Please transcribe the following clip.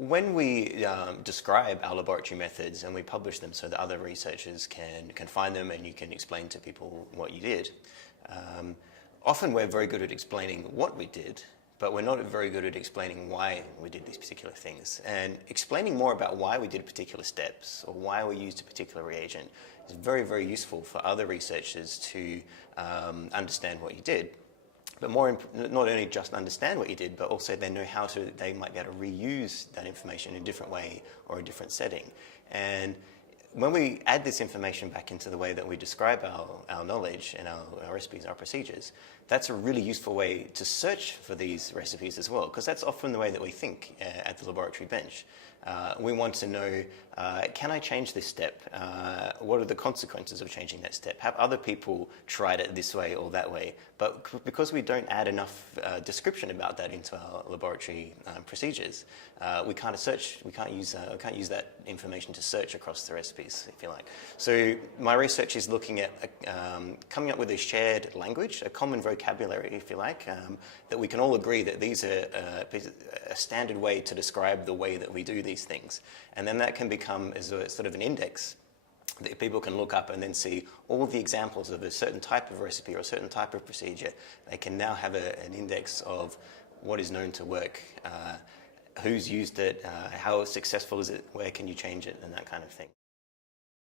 When we describe our laboratory methods and we publish them so that other researchers can find them and you can explain to people what you did, often we're very good at explaining what we did, but we're not very good at explaining why we did these particular things. And explaining more about why we did particular steps or why we used a particular reagent is very, very useful for other researchers to understand what you did. But not only just understand what you did, but also they know they might be able to reuse that information in a different way or a different setting. And when we add this information back into the way that we describe our knowledge and our recipes, our procedures, that's a really useful way to search for these recipes as well, because that's often the way that we think at the laboratory bench. We want to know, can I change this step? What are the consequences of changing that step? Have other people tried it this way or that way? But because we don't add enough description about that into our laboratory procedures, we can't use that information to search across the recipes, if you like. So my research is looking at coming up with a shared language, a common vocabulary, if you like, that we can all agree that these are a standard way to describe the way that we do these things. And then that can become as a sort of an index that people can look up and then see all the examples of a certain type of recipe or a certain type of procedure. They can now have an index of what is known to work, who's used it, how successful is it, where can you change it, and that kind of thing.